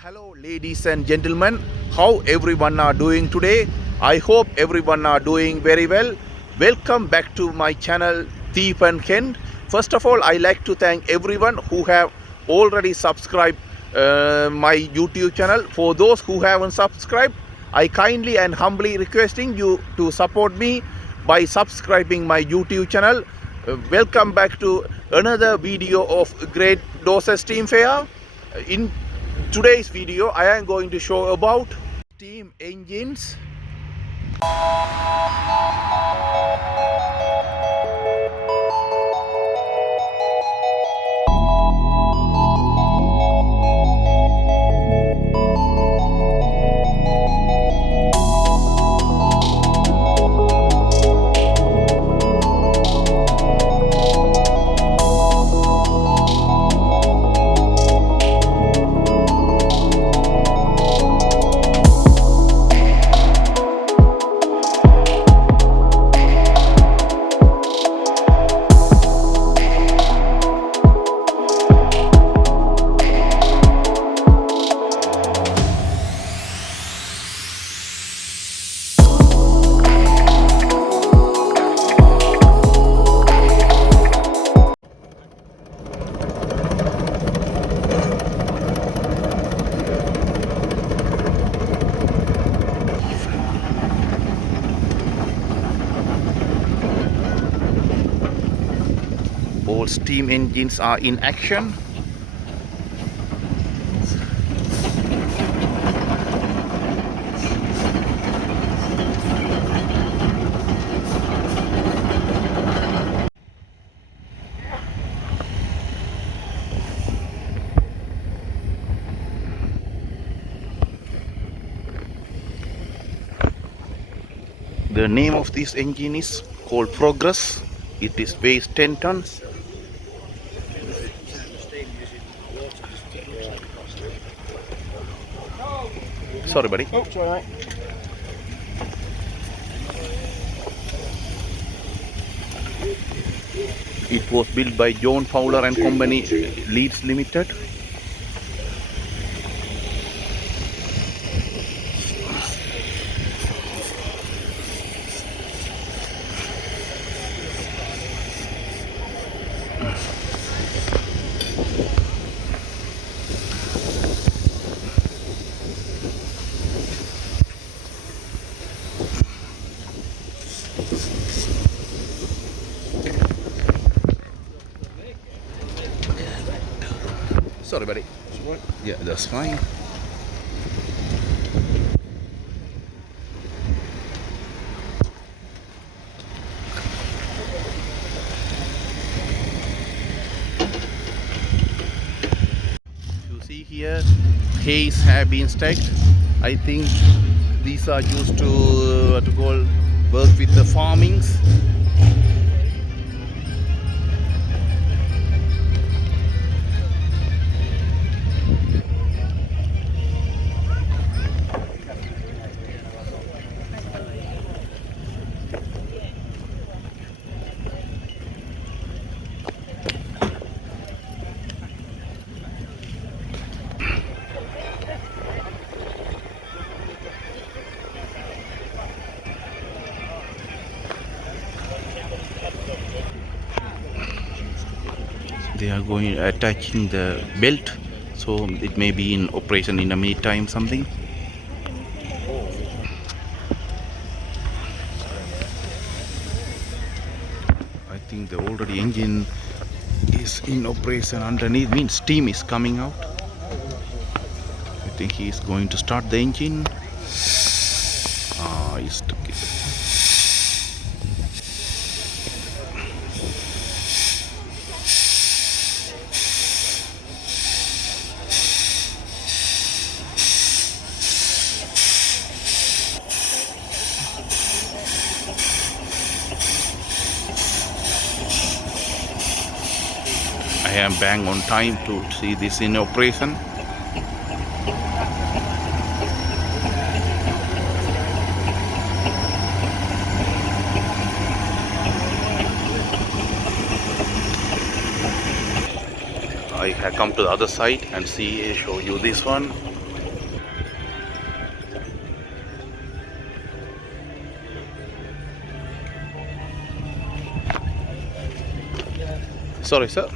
Hello ladies and gentlemen, how everyone are doing today? I hope everyone are doing very well. Welcome back to my channel Thief and Kent. First of all, I like to thank everyone who have already subscribed my YouTube channel. For those who haven't subscribed, I kindly and humbly requesting you to support me by subscribing my YouTube channel. Welcome back to another video of Great Dorset Steam Fair. In today's video, I am going to show about steam engines. All steam engines are in action. The name of this engine is called Progress. It is weighs 10 tons. Sorry, buddy. Oh, sorry, mate. It was built by John Fowler and Company, Leeds Limited. Sorry, buddy. Yeah, that's fine. You see here, hays have been stacked. I think these are used to what to call work with the farmings. They are going attaching the belt, so it may be in operation in a minute time something. I think the already engine is in operation underneath, means steam is coming out. I think he is going to start the engine. He stuck it. I am bang on time to see this in operation. I have come to the other side and show you this one. Sorry, sir.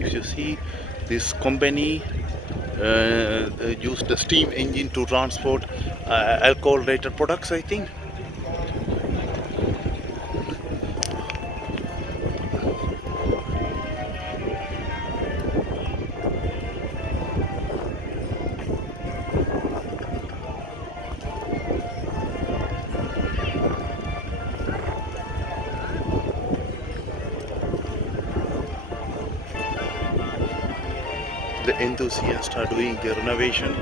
If you see, this company used a steam engine to transport alcohol-related products, I think. The enthusiasts are doing the renovation.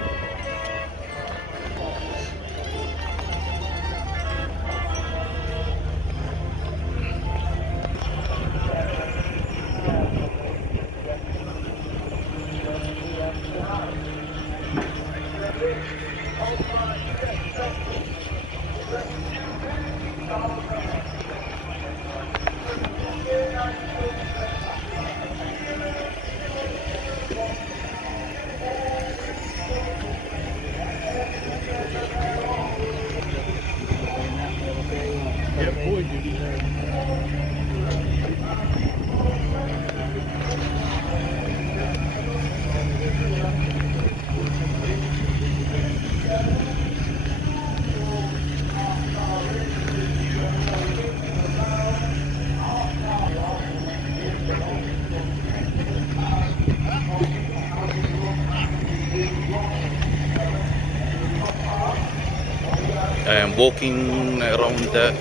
I am walking around the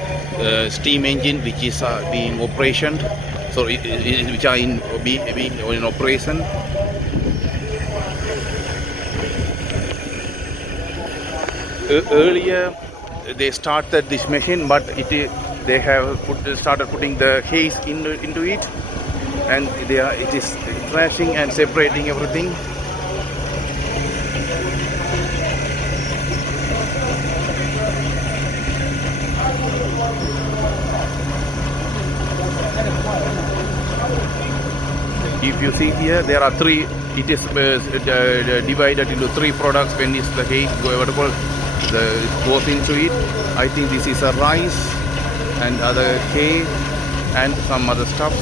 steam engine which is being operationed. So which are in operation. Earlier they started this machine, but they have started putting the haze into it, and it is thrashing and separating everything. If you see here, there are three. It is divided into three products. When is the hay goes into it. I think this is a rice and other hay and some other stuff.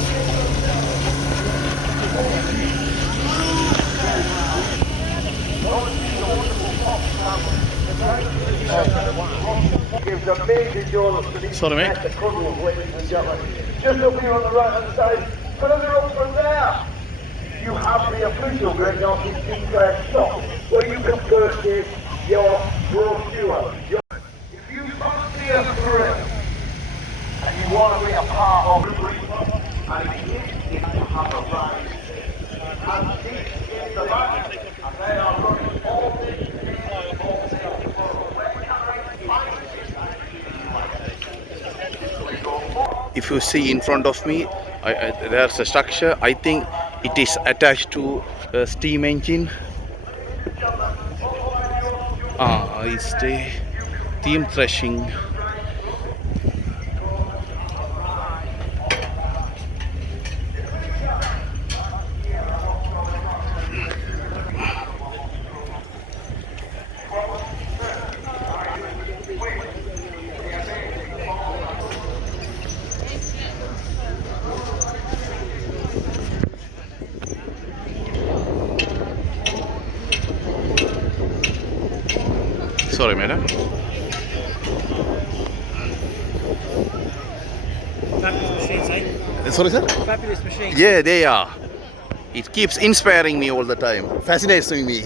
Sorry, mate. Just up here on the right hand side, further up from there, you have the official Great Dorset Steam Fair shop where you can purchase your brochure. If you fancy a thrill and you want to be a part of the group, and if you have a ride, and seats in the back, and they are running all this. If you see in front of me, there's a structure. I think it is attached to a steam engine. It's the steam threshing. Sorry, madam. Fabulous machines, eh? Sorry, sir? Fabulous machines. Yeah, they are. It keeps inspiring me all the time, fascinating me.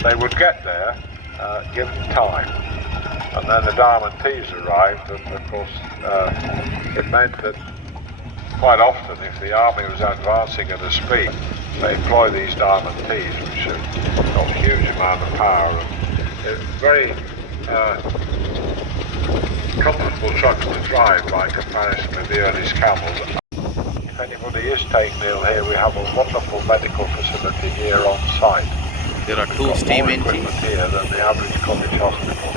They would get there given time, and then the Diamond Thieves arrived, and of course it meant that quite often if the army was advancing at a speed, they employ these Diamond Thieves, which have got a huge amount of power and very comfortable trucks to drive by comparison with the earliest camels. If anybody is taken ill here, we have a wonderful medical facility here on site. There are two steam engines. Here than the average cottage hospital.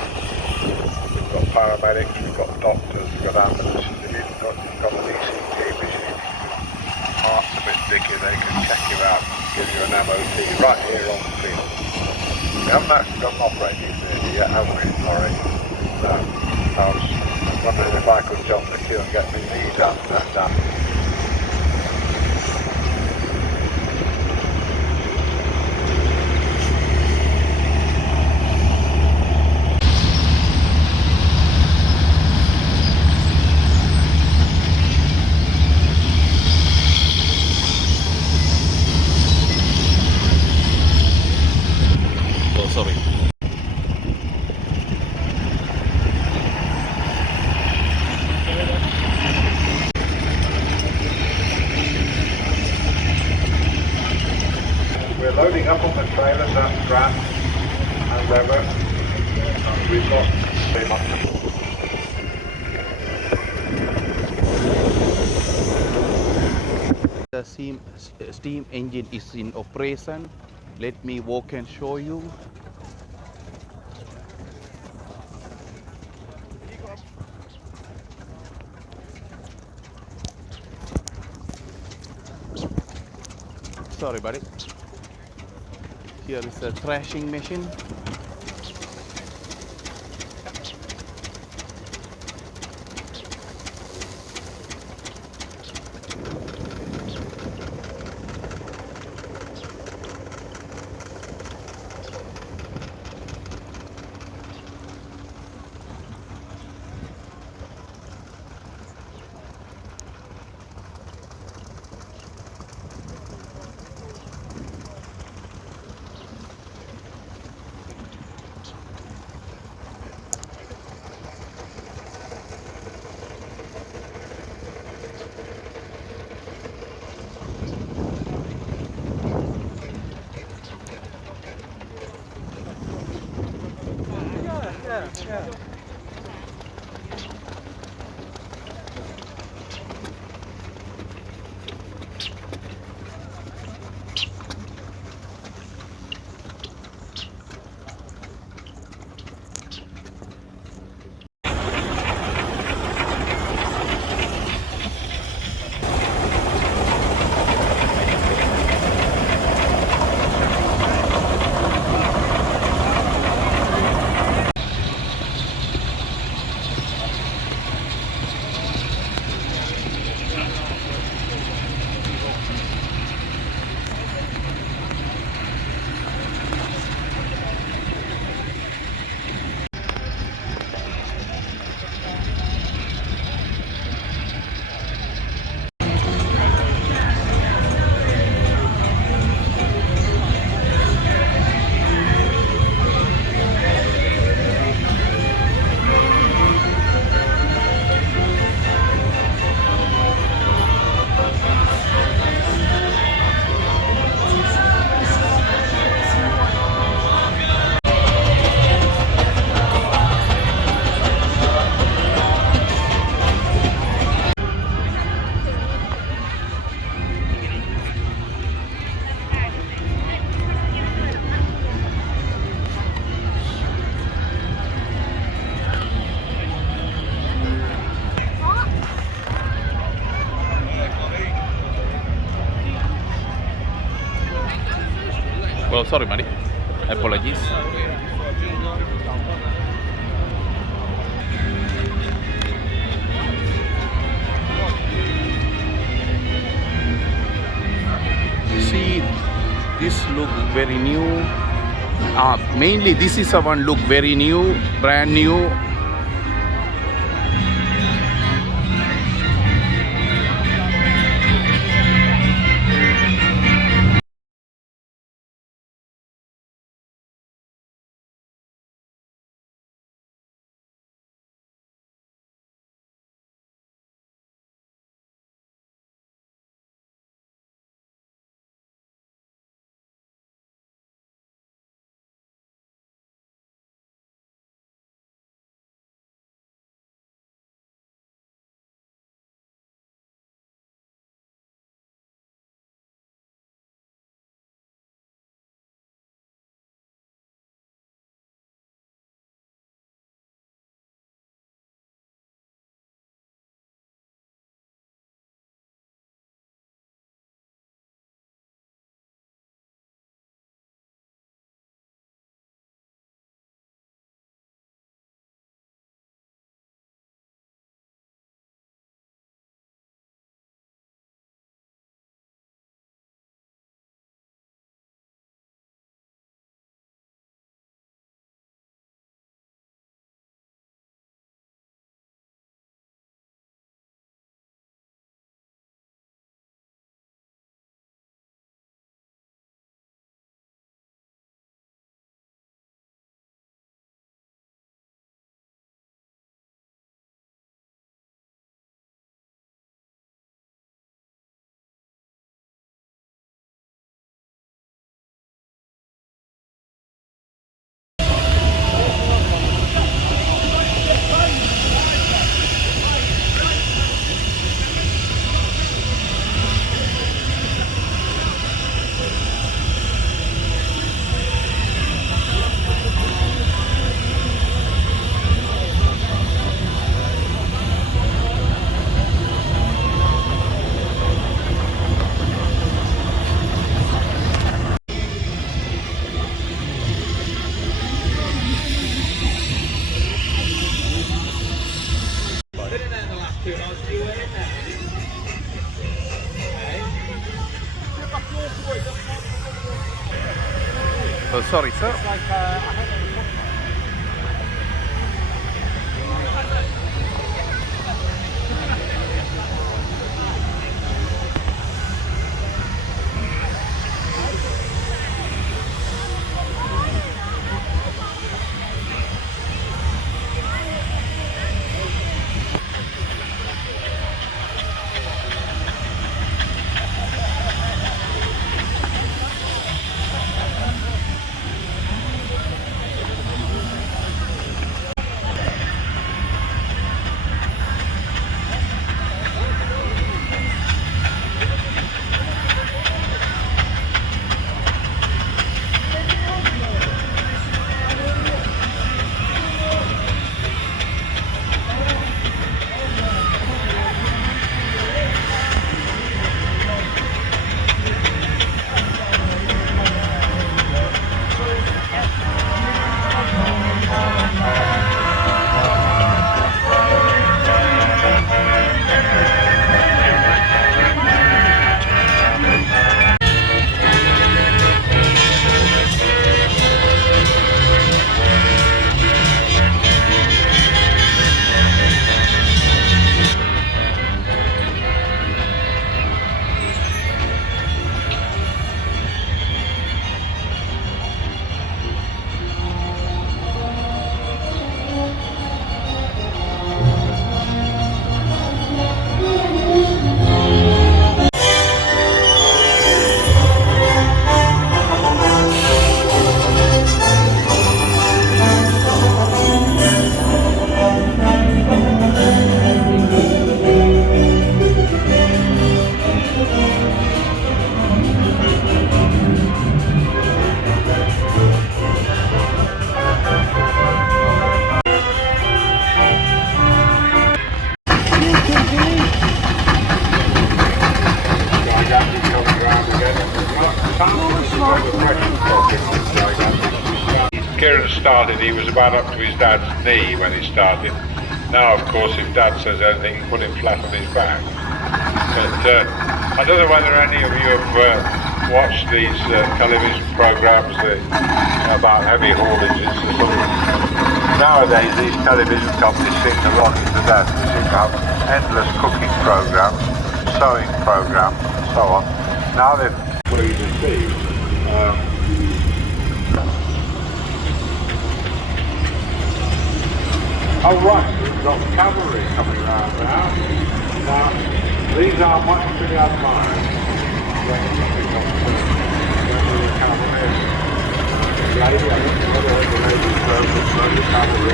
We've got paramedics, we've got doctors, we've got ambulances, we've got an ECG machine. Heart's a bit dicky, they can check you out and give you an MOT right here on the field. We haven't actually got an operating theatre yet, have we? Sorry. No. I was wondering if I could jump the queue and get my knee done. Sorry. We're loading up on the trailers, that's Grant and Ever. We've got very much. The steam engine is in operation. Let me walk and show you. Sorry, buddy. Here is a thrashing machine. So sorry, buddy. Apologies. See, this look very new. Mainly this is a one look very new, brand new. Sorry, sir. Kieran started, he was about up to his dad's knee when he started. Now, of course, if Dad says anything, he put him flat on his back. But I don't know whether any of you have watched these television programs about heavy haulage. Nowadays, these television companies seem to lock into that. They seem to have endless cooking programs, sewing programs, and so on. Now they've free to see. Oh right, we've got cavalry coming around now. Now, these are much to be admired. Lady, I don't know whether the lady's broken, but the cavalry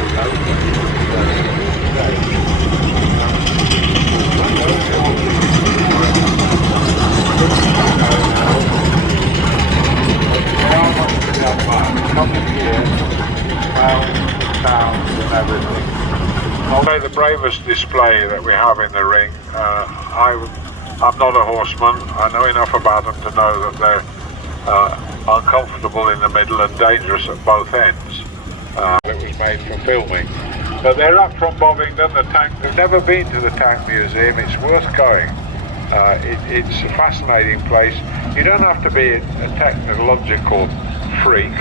coming here, towns and everything. I'll say the bravest display that we have in the ring. I'm not a horseman. I know enough about them to know that they're uncomfortable in the middle and dangerous at both ends. It was made for filming. But they're up from Bovingdon, the tank. They've never been to the Tank Museum. It's worth going. It's a fascinating place. You don't have to be a technological freak.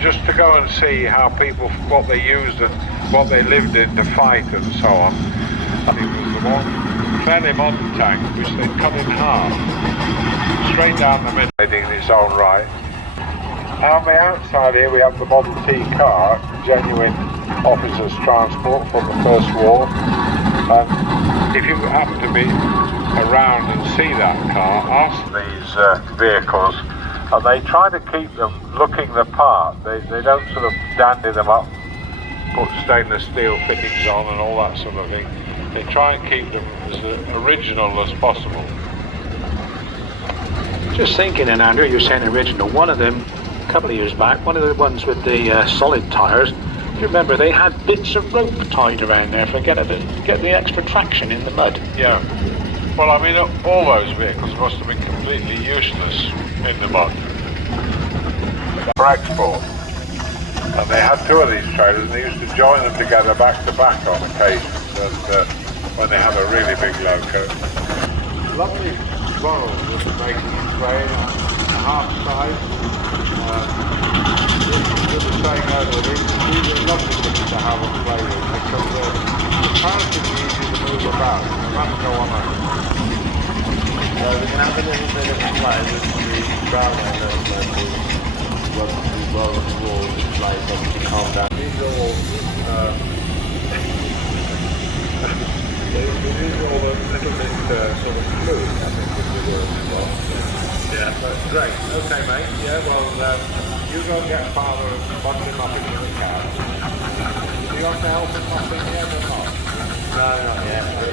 Just to go and see how people, what they used and what they lived in to fight and so on. It was the one fairly modern tank which they cut in half, straight down the middle, in its own right. On the outside here we have the Model T car, genuine officers' transport from the First War. And if you happen to be around and see that car, ask these vehicles. And they try to keep them looking the part. They don't sort of dandy them up, put stainless steel fittings on and all that sort of thing. They try and keep them as original as possible. Just thinking, and Andrew, you're saying original. One of them, a couple of years back, one of the ones with the solid tyres, you remember they had bits of rope tied around there for get the extra traction in the mud. Yeah. Well, I mean, all those vehicles must have been completely useless in the mud for export. And they had two of these trailers and they used to join them together back to back on occasions and, when they had a really big loco. Lovely Borrell was making its way a half size. Just saying over these are lovely things to have and play with because they're comparatively easy to move about. They must go on a we can have a little bit of play with the brown end of the wall display so we can calm down. These are all these are all a little bit sort of fluid, I think, with the word as well. Yeah, that's great. Okay, mate. Yeah, well, you go and get father and bundle him up into the car. Do you want to help him up in the end or not? No, not yet.